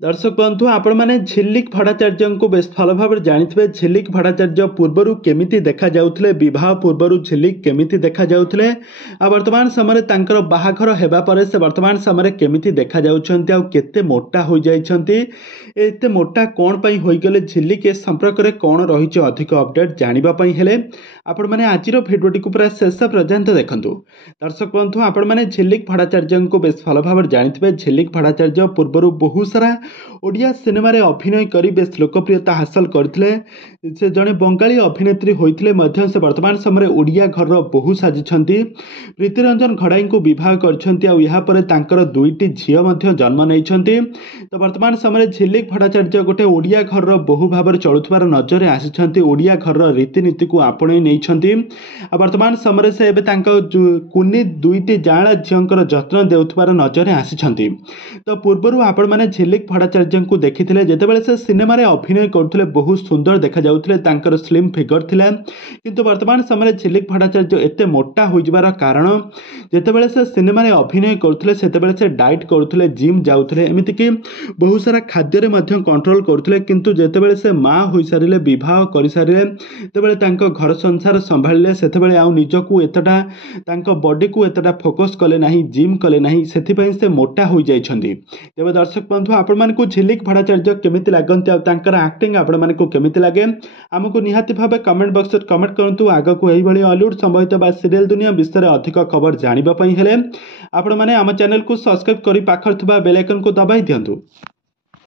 दर्शक बंधु आपण मैंने झिल्लिक भट्टाचार्य को बेस भल भाव जानी झिल्लिक भट्टाचार्य पूर्वर केमिति देखा जाउथले विवाह पूर्वर झिल्लिक केमिति देखा जाउथले आ वर्तमान समय तांकर बाहाघर हेबा परे से वर्तमान समय केमिति देखा जाउछन्ती आ केते मोटा हो जाइछन्ती एते मोटा कोन पई होई गले झिल्लिक ए संपर्क रे कोन रहिछ अधिक अपडेट जानिबा पई हेले आपण माने आजिर भिडियोटी को पूरा शेष पर्यंत देखंतु। दर्शक बंधु आपण माने झिल्लिक भट्टाचार्य को बेस भल भाव जानी झिल्लिक भट्टाचार्य पूर्वर बहुत सारा ओडिया सिनेमा रे अभिनय करी बेस लोकप्रियता हासिल करथिले। से जड़े बंगाली अभिनेत्री होइथिले मध्य से वर्तमान समय ओडिया घर बहु साजिछन्ती। प्रीतिरंजन घड़ाई को विवाह करछन्ती आ यहाँ पर तांकर दुईटी झियो मध्य जन्म नैछन्ती। तो वर्तमान समय झिल्लिक भट्टाचार्य गोटे ओडिया घर बहु भाव चलुथिबार नजर आसिछन्ती। ओडिया घर रीतिनीति को आपणे नैछन्ती। आ वर्तमान समय से एबे तांको कुनी दुईटी जाळा झियोंकर जत्न देउथिबार नजर आसिछन्ती। तो पूर्वरु आपण माने झिल्लिक भट्टाचार्य को देखिथिले जेतेबेले से सिनेमा रे अभिनय करथिले बहुत सुंदर देखा जाउथिले तांकर स्लिम फिगर थिला। किंतु वर्तमान समय झिल्लिक भट्टाचार्य एते मोटा हो जिबार कारण जेतेबेले से सिनेमा रे अभिनय करथिले सेतेबेले से डाइट करथिले जिम जाउथिले एमिति कि बहुत सारा खाद्य रे मध्य कंट्रोल करथिले। किंतु जेतेबेले से मां होई सारिले विवाह करि सारिले तेबेले तांको घर संसार संभाळिले सेतेबेले आ निजकू एतटा तांको बॉडी को एतटा फोकस कले नाही जिम कले नाही सेथि पई से मोटा हो जाइछन्ती। तेबे दर्शक बंधु आपण मानकू झिल्लिक भट्टाचार्य केमिति लागन्ती आ तांकर एक्टिंग आपण मानकू केमिति लागे आमको निहाती भाबे कमेंट बॉक्स रे कमेंट करंतु। आगको एही भली हॉलीवुड संबंधित बा सीरियल दुनिया विषय अधिक खबर जानिबा पई हेले आपण माने आम चैनल को सब्सक्राइब करी पाखर थबा बेल आइकन को दबाई दियंतु।